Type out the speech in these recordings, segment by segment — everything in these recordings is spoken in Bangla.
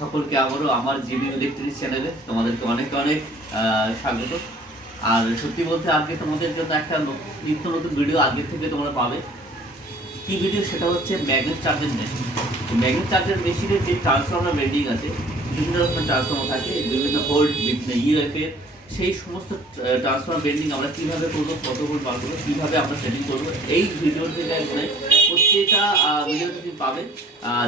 সকলকে আবারও আমার জিবি ইলেকট্রিক চ্যানেলে তোমাদেরকে অনেক অনেক স্বাগত। আর সত্যি বলতে আজকে তোমাদের জন্য একটা নিত্য নতুন ভিডিও আজকে থেকে তোমরা পাবে। কি ভিডিও সেটা হচ্ছে ম্যাগনেট চার্জের মেশিন। ম্যাগনেট চার্জের মেশিনের যে ট্রান্সফর্মার বেন্ডিং আছে, বিভিন্ন রকমের ট্রান্সফর্মার থাকে, বিভিন্ন ভোল্ট, বিভিন্ন ইউএফের, সেই সমস্ত ট্রান্সফর্মার বেন্ডিং আমরা কীভাবে করবো, কত ভোল্ট বার করবো, কীভাবে আমরা সেটিং করবো, এই ভিডিও থেকে মানে প্রত্যেকটা ভিডিও তুমি পাবে।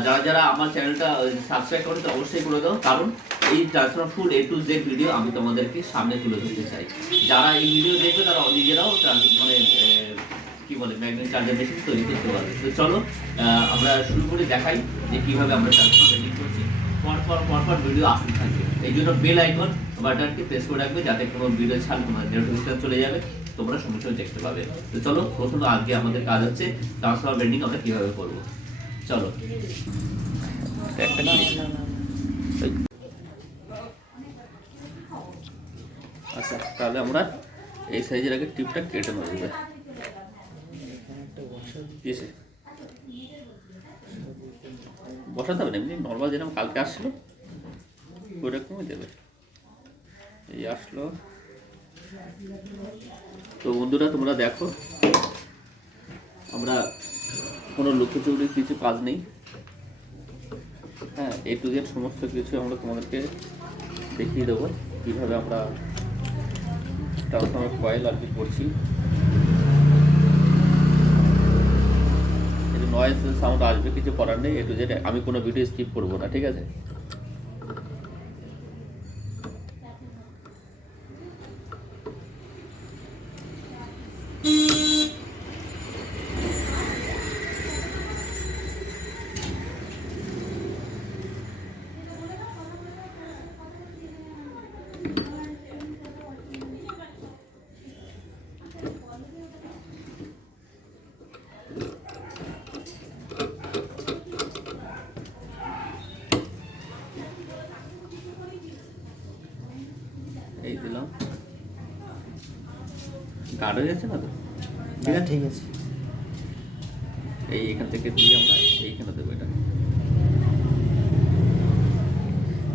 যারা যারা আমার চ্যানেলটা সাবস্ক্রাইব করে অবশ্যই করে দাও, কারণ এই transformer full A to Z video আমি তোমাদেরকে সামনে তুলে ধরতে চাই। যারা এই ভিডিও দেখবে তারা নিজেরাও মানে কি বলে ম্যাগনেট চার্জার মেশিন তৈরি করতে পারবে। তো চলো আমরা শুরু করে দেখাই যে কীভাবে আমরা ট্রান্সফর্মার বেন্ডিং করছি। পরপর ভিডিও আসতে থাকবে, এই জন্য বেল আইকন বাটনটি প্রেস করে রাখবে, যাতে কোনো ভিডিও ছাড়লে তোমার নোটিফিকেশন চলে যাবে, তোমরা সঙ্গে সঙ্গে দেখতে পাবে। তো চলো, প্রথমে আজকে আমাদের কাজ হচ্ছে ট্রান্সফর্মার বেন্ডিং আমরা কীভাবে করবো। চলো, আচ্ছা তাহলে আমরা এই সাইজের আগে টিপটা কেটে নেবো। বসাতে হবে না, এমনি নর্মাল যেরকম কালকে আসছিলো ওইরকমই দেবে। এই আসলো। তো বন্ধুরা তোমরা দেখো, আমরা কোনো লুকোচুরির কিছু কাজ নেই। হ্যাঁ, A to Z সমস্ত কিছু আমরা তোমাদেরকে দেখিয়ে দেবো কীভাবে আমরা ট্রান্সফর্মার কয়েল আর কি করছি। নয়েজ সাউন্ড আসবে, কিছু করার নেই। A to Z আমি কোনো ভিডিও স্কিপ করবো না, ঠিক আছে? এই দিলাম, গার্ড হয়ে যাচ্ছে না তো? ঠিক আছে। এই এখান থেকে দিয়ে আমরা এইখানে দেবো। এটা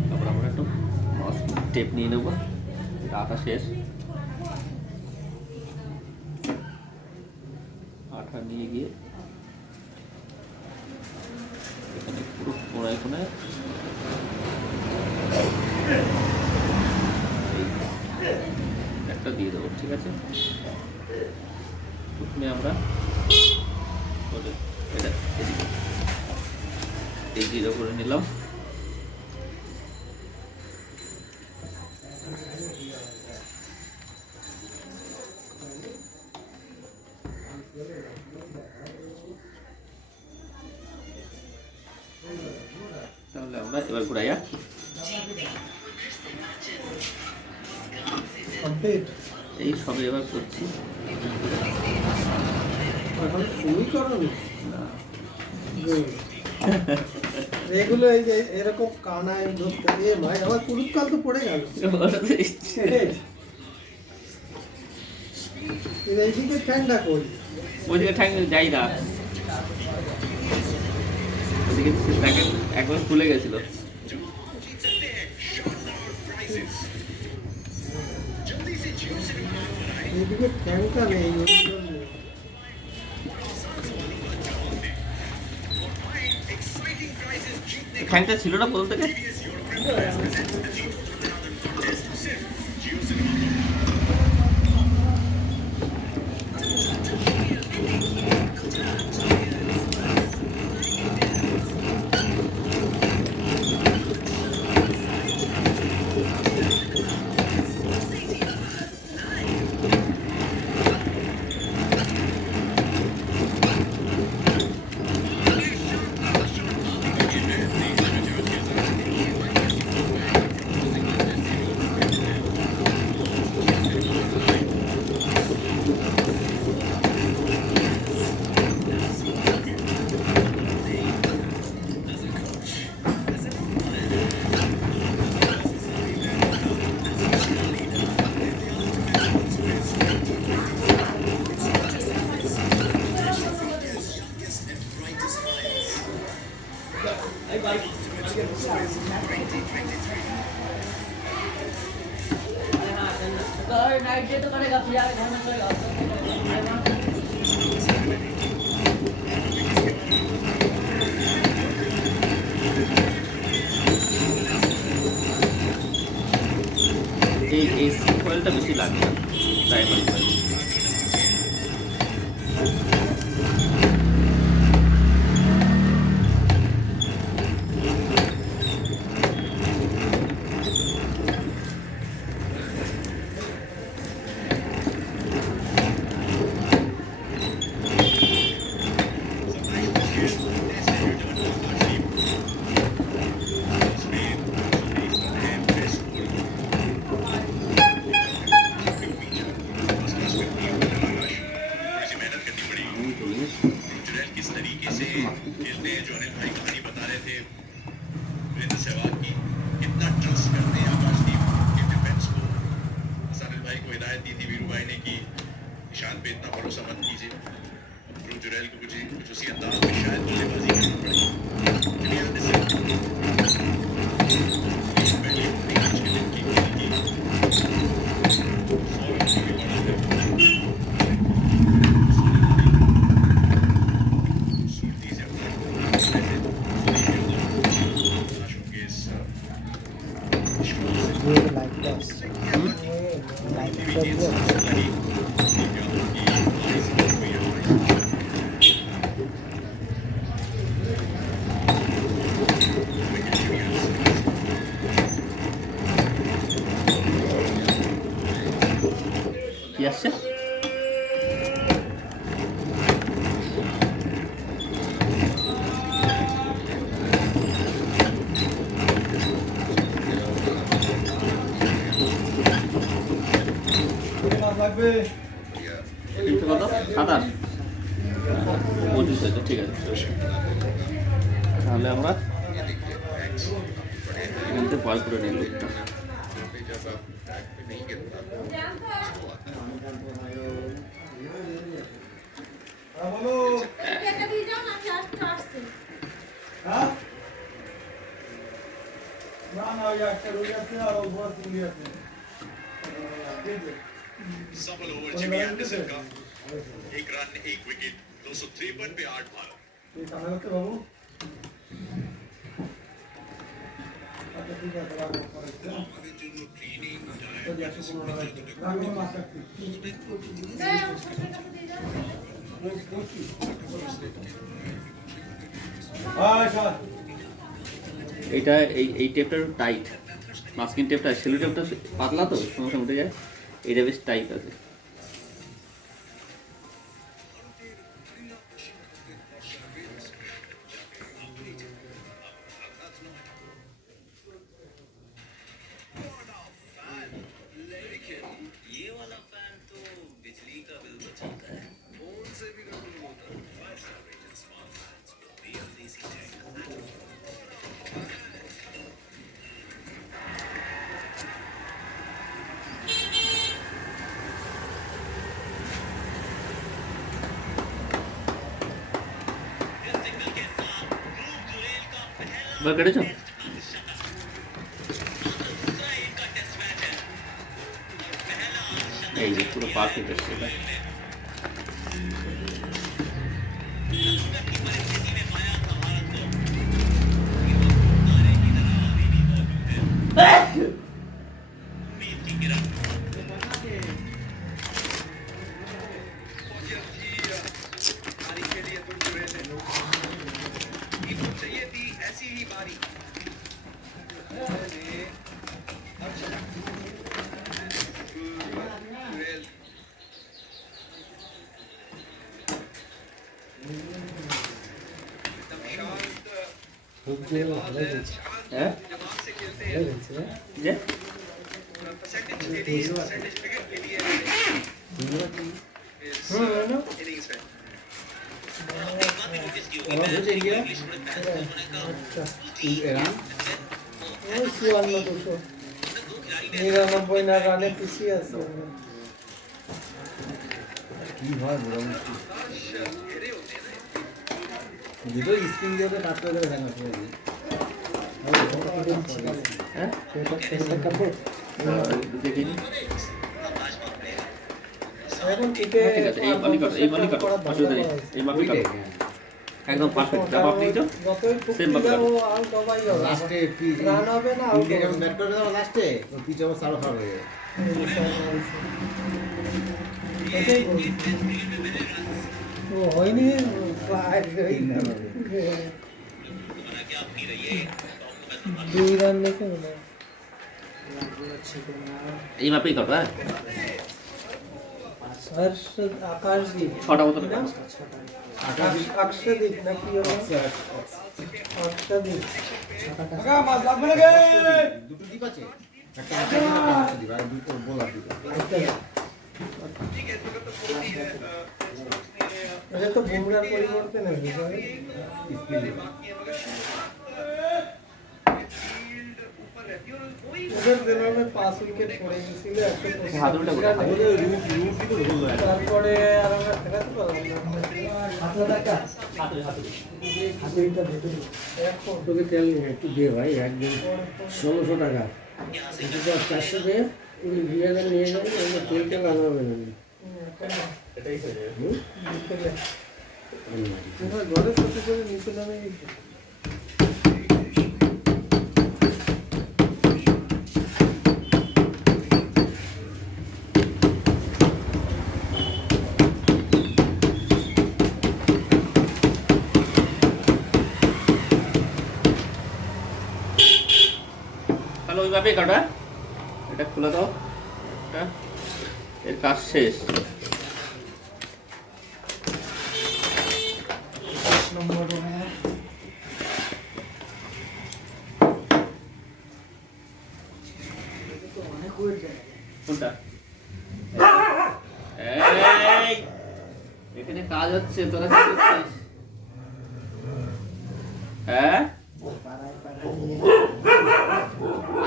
তারপর আমরা একটু টেপ নিয়ে নেবো। এটা আঠা শেষ, আঠা নিয়ে গিয়ে এখানে পুরো কোনায় কোনায় একটা দিয়ে দেবো, ঠিক আছে? প্রথমে আমরা এটা এই জিরো করে নিলাম। তাহলে আমরা এবার ঘুরাইয়া এই সবে এবার করছি। এগুলো এই যে এরকম কানায় ধরতে দিয়ে ভাই আমার পুরুতকাল তো পড়ে গেল। এইদিকে ঠ্যাংটা করি, ওইদিকে ঠ্যাং যাই না, ওইদিকে একবার খুলে গেছিল। এইদিকে ঠ্যাংটা নেই। ঠ্যাংটা ছিল না প্রথম থেকে। नाइट डे तो करेगा फिर आगे घर में करेगा এই ফয়েলটা বেশি লাগবে না প্রাইমারি ফয়েল किस तरीके से खेलते हैं जो अनिल भाई कहानी बता रहे थे वीरेंद्र सहवाग की कितना ट्रस्ट करते हैं आकाशदीप के डिफेंस को अनिल भाई को हिदायत दी थी वीरू भाई ने कि ईशान पे इतना भरोसा मत कीजिए ध्रुव जुरैल को कुछ उसी अंदाज में शायद बल्लेबाजी करनी पड़ी पहले अपनी आज के दिन की কি আসছে কত 27 25 হয়েছে ঠিক আছে তাহলে আমরা এখান থেকে বার করে নিই লোকটা सफल ओवर जिमी एंडरसन का एक रन एक विकेट 253 पे 8 भारत এইটা এই টেপটা টাইট মাস্কিং টেপটা সেলো টেপটা পাতলা তো সমস্যা উঠে যায় এটা বেশ টাইট আছে বার কেটেছো এই যে পুরো পারফেক্ট আসছে এটা হ্যাঁ যে নিরানব্বই না রানে পিছিয়ে আছে কি হয় মোটামুটি দুটো স্ক্রিন দিয়ে কাজ করে দেবে হ্যাঁ এটা কাপড় দেখিনি। এখন টিপে ঠিক আছে, এই মালিক অসুবিধা নেই, এই মাপি কাটো একদম পারফেক্ট। যা মাপ নিয়েছো যতই Same ভাবে কাটো। আউট দবাই হবে লাস্টে রান হবে না আউট ইন্ডিয়া যখন ব্যাট করবে তখন লাস্টে পিচ আবার সারো খারাপ হয়ে যাবে। এটাই বলি। ও হয়নি দুই রান দেখে মনে হয়। এই মাপেই কাটো। হ্যাঁ আকাশদ্বীপ ছটা মতো না? আকশদ্বীপ নাকি ওরা? আকশদ্বীপ দুটো দ্বীপ আছে, একটা আকাশ দ্বীপ, একটা আকশ দ্বীপ, আর দুটো বোলার দ্বীপ। এটা তো বুমরার পরিবর্তে নেবে ওদের যেভাবে 5 উইকেট পড়ে গেছিল হাত উল্টা করে, হাত তারপরে আর আমরা ফেরাতে পারলাম না তোকে তেল নিয়ে একটু দে ভাই, একদিন 1600 টাকা, এটা তো 400 দে, তুই 2000 নিয়ে যাবি, ওই তেলটা লাগাবে না। ঘরে সাথে করে নিচে নামে তাহলে ওই মাপেই কাটো। হ্যাঁ এটা খুলে দাও, এটা এর কাজ শেষ। 10 নম্বর কোনটা? এই এখানে কাজ হচ্ছে, তোরা কি করছিস? হ্যাঁ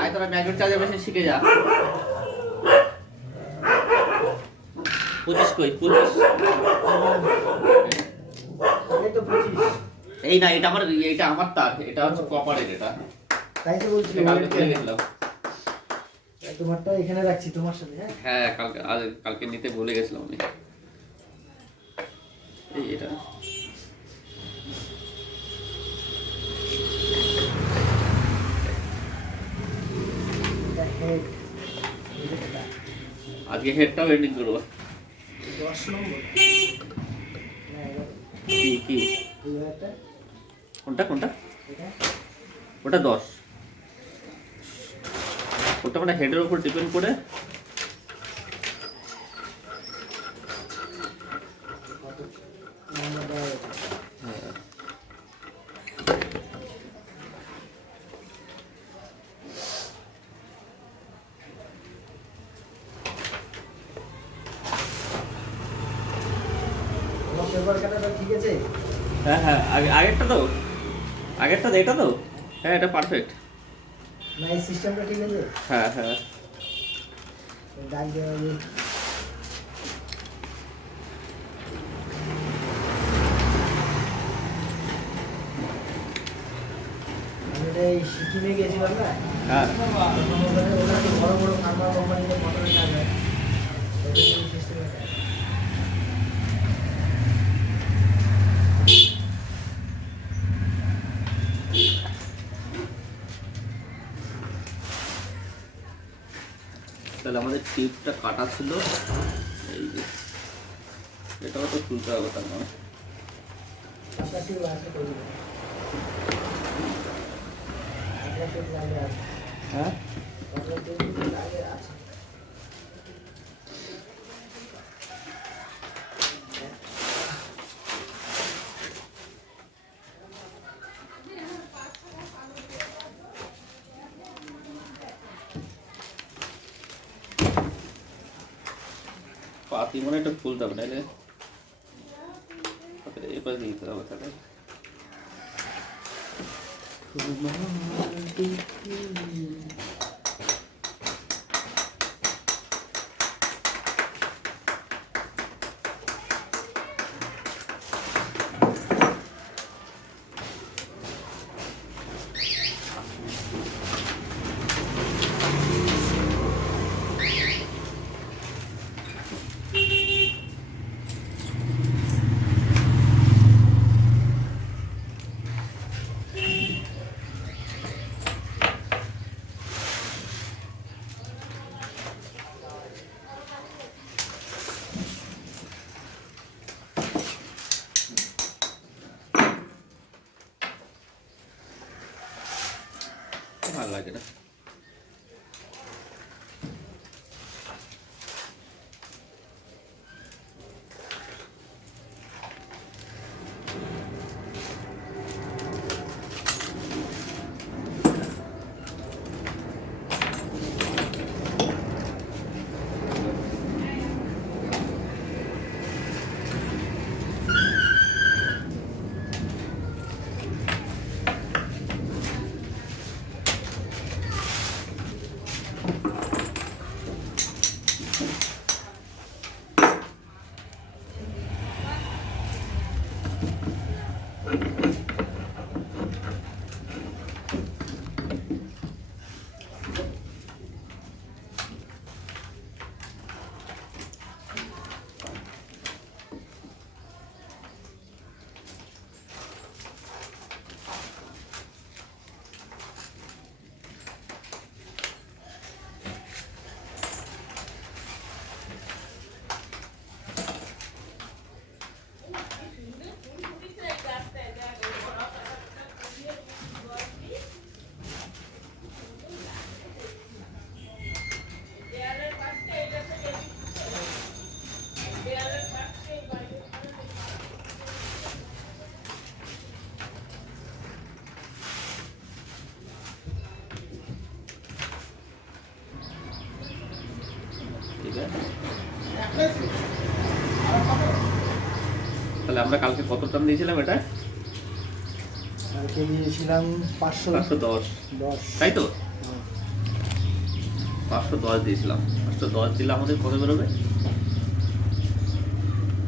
আয় তোরা ম্যাগনেট চার্জে বসে শিখে যা। 25 কই 25? এই না, এটা আমার তার, এটা হচ্ছে কপারের। এটা তাই তো বলছি, এটা কালকে ভুলে গেছিলাম। তোমারটা এখানে রাখছি তোমার সাথে। হ্যাঁ হ্যাঁ কালকে নিতে ভুলে গেছিলাম আমি। এই এটা আজকে হেডটাও এডিং করবো। 10 নম্বর কি কোনটা ওটা 10, ওটা মানে হেডের উপর ডিপেন্ড করে। পেপার কাটাটা ঠিক আছে? হ্যাঁ হ্যাঁ আগেরটা তো এটা তো। হ্যাঁ এটা পারফেক্ট। না এই সিস্টেমটা ঠিক আছে? হ্যাঁ হ্যাঁ ডাক দেওয়া যায়। আমি এটা এই সিকিমে গেছিলাম না, হ্যাঁ তখন ওখানে বড় বড় ফার্মা কোম্পানিতে মোটরে কাজ হয়, ওদের এই সিস্টেমে কাজ। তাহলে আমাদের টিপটা কাটা ছিল, এই যে এটাও তো তুলতে হবে তার মানে। আপনার টিপ আছে করে দেবো। আপনার টিপ লাগে আছে। হ্যাঁ আপনার টিপ লাগে আছে। পাতি মনে একটু খুলতে হবে, নাহলে এবার দিতে হবে তাহলে। ভালো লাগে না। ঠিক আছে, তাহলে আমরা কালকে কত টান দিয়েছিলাম এটা? কালকে দিয়েছিলাম 510, 510। তাই তো? 510 দিয়েছিলাম। 510 দিলে আমাদের কত বেরোবে?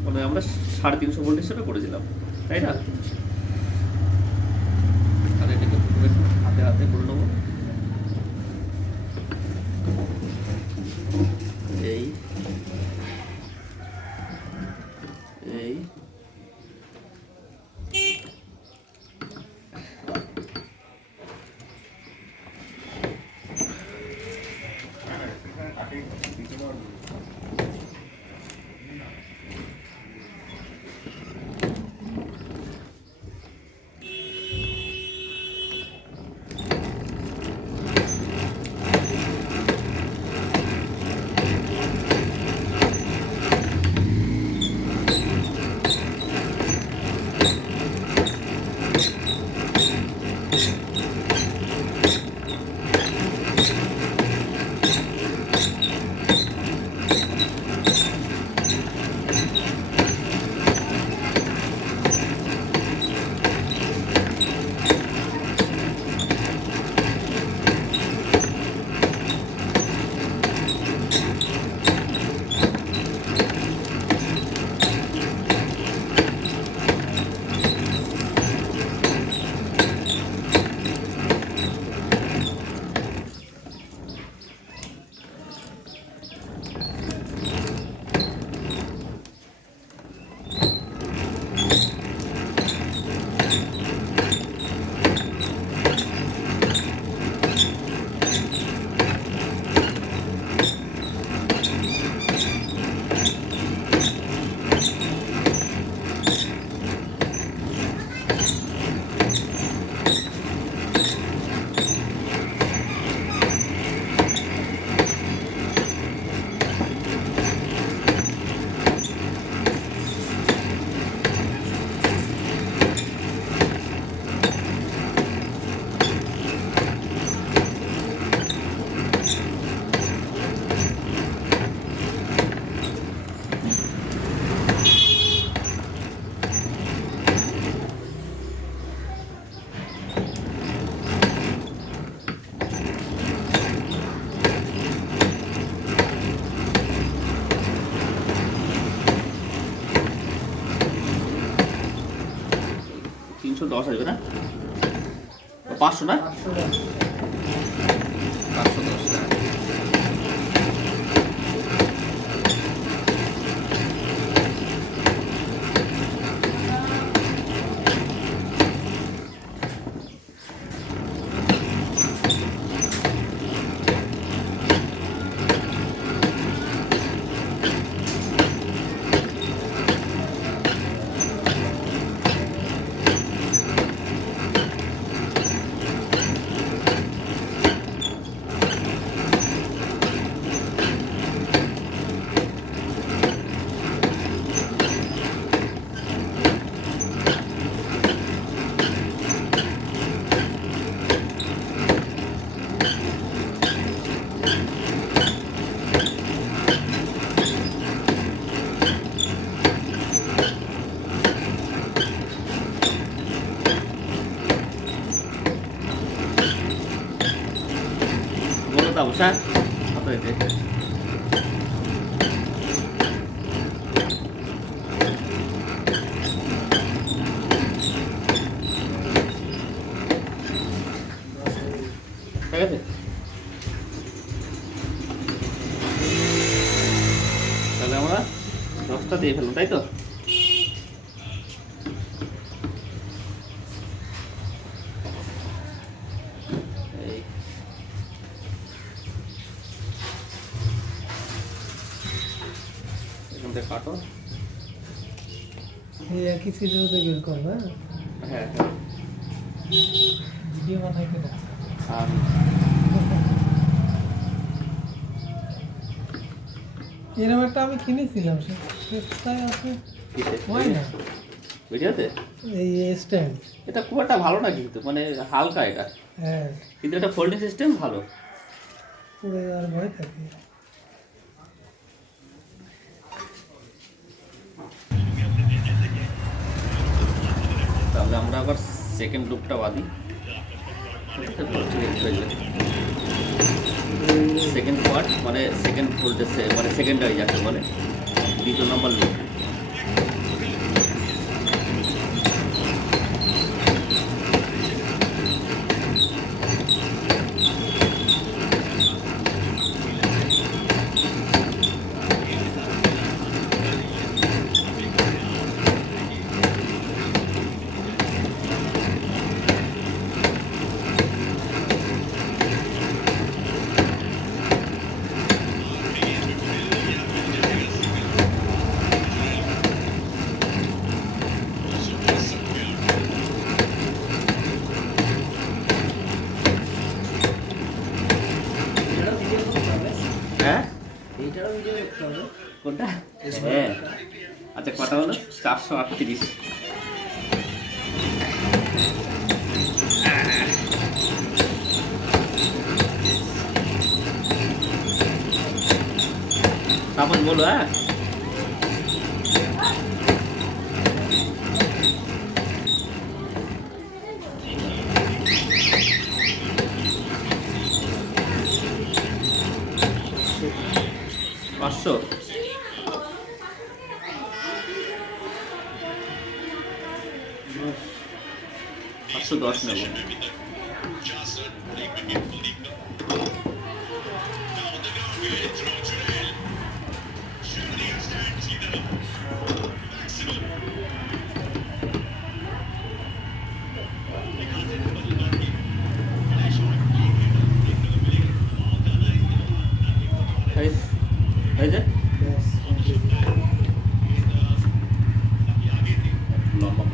মানে আমরা 350 ভোল্ট হিসেবে করেছিলাম, তাই না? তাহলে এটাকে হাতে হাতে করে নেবো। এই এই $310 আসবে না? 500 না? 510 টাকা। দাও স্যার কত হয়েছে ঠিক আছে তাহলে আমরা 10টা দিয়ে ফেলবো তাই তো এই এখান থেকে কাটো এই একই সিজনতে বের করবে হ্যাঁ ভিডিও মাথায় কেটে আর এরকম একটা আমি কিনেছিলাম সস্তায় আছে হয় না ভিডিওতে এই স্ট্যান্ড এটা খুব একটা ভালো না কিন্তু মানে হালকা এটা হ্যাঁ কিন্তু এটা ফোল্ডিং সিস্টেম ভালো পুরো আর ভয় থাকে তাহলে আমরা আবার সেকেন্ড লুপটা বাঁধি সেকেন্ড পার্ট মানে সেকেন্ড ভোল্টেজ মানে সেকেন্ডারি যাকে বলে দ্বিতীয় নম্বর লুপ হ্যাঁ এইটারও ভিডিও করতে হবে কোনটা হ্যাঁ আচ্ছা কটা হলো 438 তারপর বলো হ্যাঁ পাঁচশো পাঁচশো 10 নেব এই যে লম্বা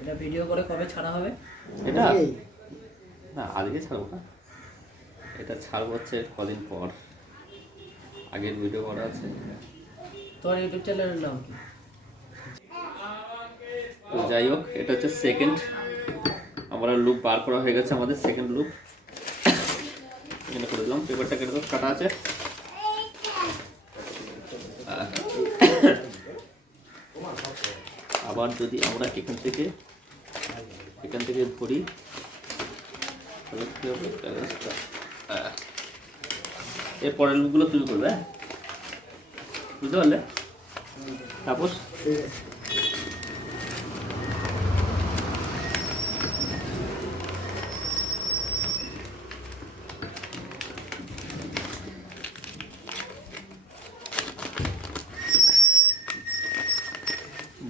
এটা ভিডিও করে কবে ছাড়া হবে এটা না আজকে ছাড়বো না এটা ছাড়বো হচ্ছে কদিন পর আগের ভিডিও করা আছে তোমার ইউটিউব চ্যানেলের নাম কি তো যাই হোক এটা হচ্ছে সেকেন্ড আমরা লুপ বার করা হয়ে গেছে আমাদের সেকেন্ড লুপ এখানে করে দিলাম পেপারটা কেটে দাও কাটা আছে আবার যদি আমরা এখান থেকে ধরি তাহলে কি হবে এর পরের লুপগুলো তুমি করবে হ্যাঁ বুঝতে পারলে তারপর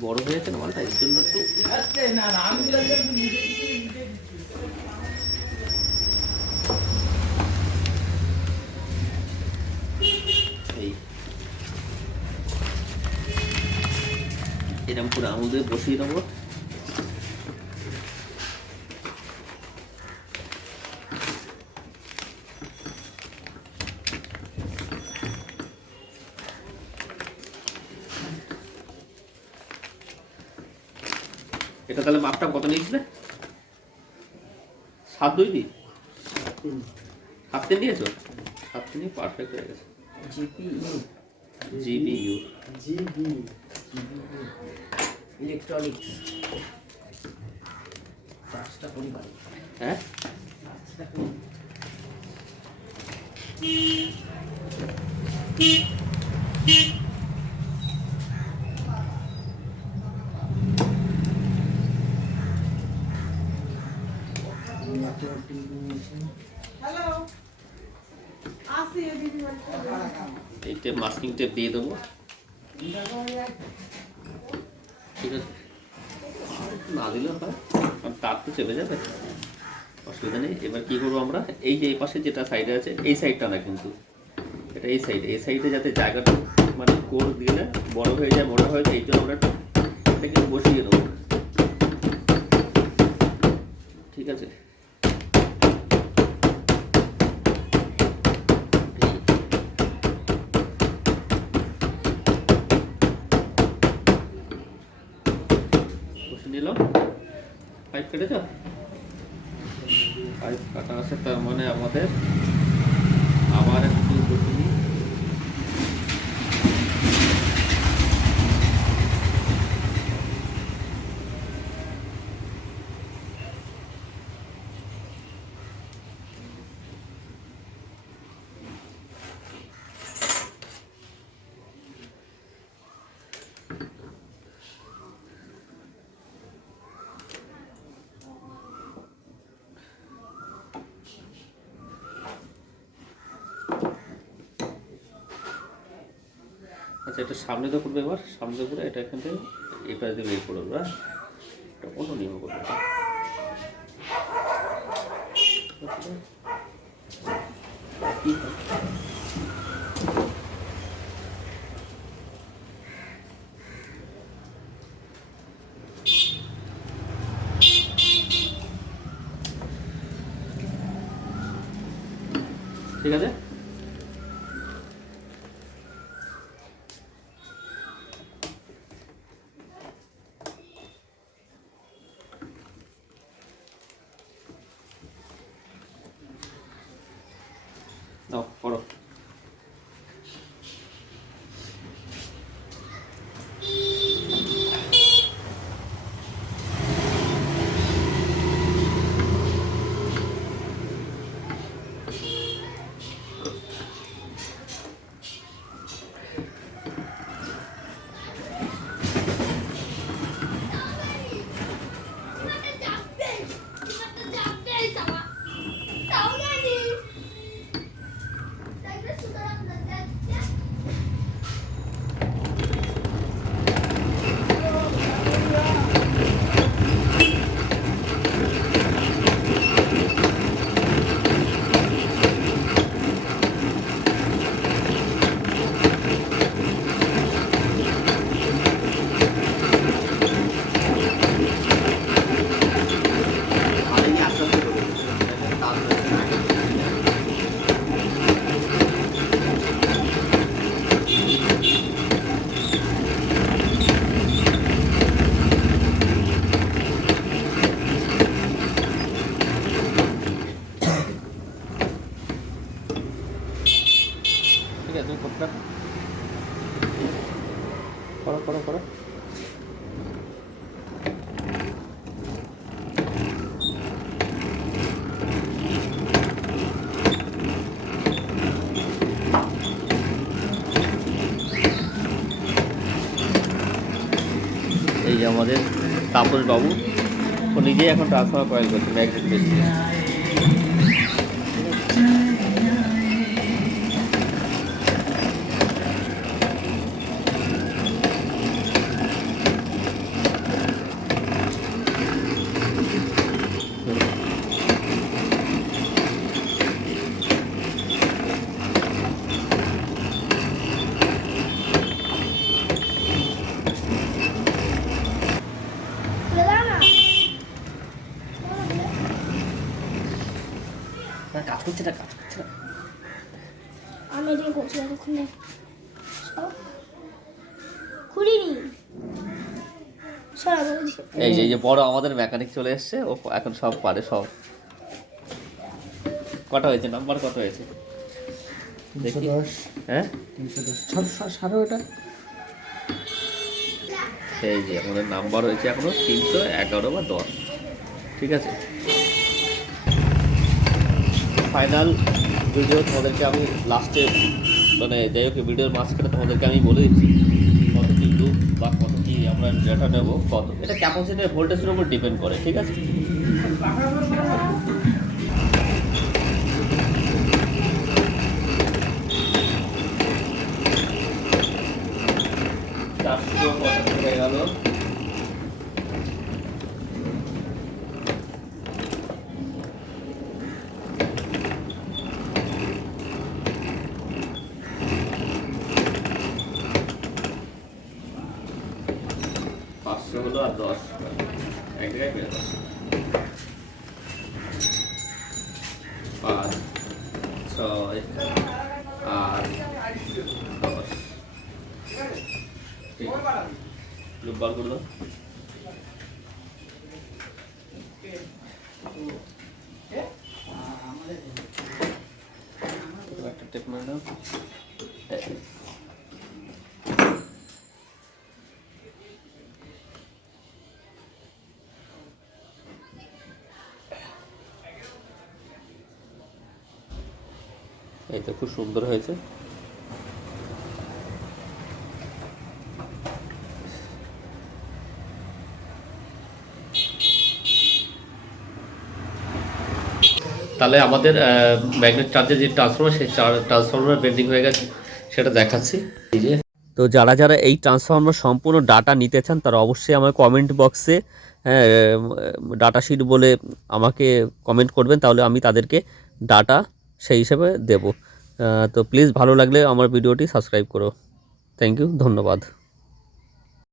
বড় হয়ে যাচ্ছে না মালটা এর জন্য একটু এই এরকম করে আঙুল দিয়ে বসিয়ে দেবো এটা তাহলে মাপটা কত নিয়েছিলে 7 2 দি হাফতে নিয়েছো? হাফতে নিয়ে পারফেক্ট হয়ে গেছে। জিপিইউ জিবিইউ জিবি ইলেকট্রনিক্স চার্জটা করি ভালো। হ্যাঁ চার্জটা করি। হ্যালো আসি দিদি এই টেপ মাস্কিং টেপ দিয়ে দেবো, ঠিক আছে? না দিলেও হয়, কারণ তার তো চেপে যাবে, অসুবিধা নেই। এবার কি করবো আমরা, এই যে এই পাশে যেটা সাইডে আছে এই সাইডটা না কিন্তু, এটা এই সাইডে যাতে জায়গাটা মানে কোর দিলে বড় হয়ে যায়, মোটা হয়ে যায়, এই জন্য আমরা এটা কিন্তু বসিয়ে দেবো, ঠিক আছে? বসে নিলাম। পাইপ কেটেছ? পাইপ কাটা আছে, তার মানে আমাদের আবার একটু বসে নিই। আচ্ছা, এটা সামনে তো করবে, এবার সামনে করে এটা এখান থেকে এটা দিয়ে বের করবো, হ্যাঁ? এটা অন্য নিয়ম করবো। কি হয়? ঠিক আছে, নাও করো। ঠিক আছে, তুমি করতে থাকো। করো করো করো। এই যে আমাদের তাপস বাবু, ও নিজেই এখন ট্রান্সফার কয়েল করছে ম্যাগনেট বেশি। কাজ করছে না, কাজ করছে না। আমি এদিকে করছি এতক্ষণে খুলিনি সরা বলছি। এই যে বড় আমাদের মেকানিক চলে এসছে, ও এখন সব পারে, সব কটা হয়েছে, নাম্বার কত হয়েছে দেখি। 310, হ্যাঁ 310 ছাড়ো এটা। এই যে আমাদের নাম্বার হয়েছে এখনো 311 বা 10। ঠিক আছে, ফাইনাল ভিডিও তোমাদেরকে আমি লাস্টে মানে যাই হোক ভিডিওর মাঝখানে তোমাদেরকে আমি বলে দিচ্ছি কত কি লুপ বা কত কি আমরা ডেটা নেব, কত এটা ক্যাপাসিটির ভোল্টেজের উপর ডিপেন্ড করে। ঠিক আছে, হয়ে গেল। পাঁচশো হলো আর 10 এক জায়গায় পেয়ে 5, 6, 8, 10। ঠিক লুপ বার করে দাও। একটা টেপ মেরে দাও। এই তো খুব সুন্দর হয়েছে। তাহলে আমাদের ম্যাগনেট চার্জের যে ট্রান্সফরমার, সেই ট্রান্সফরমার বেন্ডিং হয়ে গেছে, সেটা দেখাচ্ছি। এই যে, তো যারা যারা এই ট্রান্সফরমার সম্পূর্ণ ডাটা নিতে চান তারা অবশ্যই আমার কমেন্ট বক্সে ডাটা শিট বলে আমাকে কমেন্ট করবেন, তাহলে আমি তাদেরকে ডাটা সেই হিসেবে দেব। তো প্লিজ ভালো লাগলে আমার ভিডিওটি সাবস্ক্রাইব করো। থ্যাংক ইউ, ধন্যবাদ।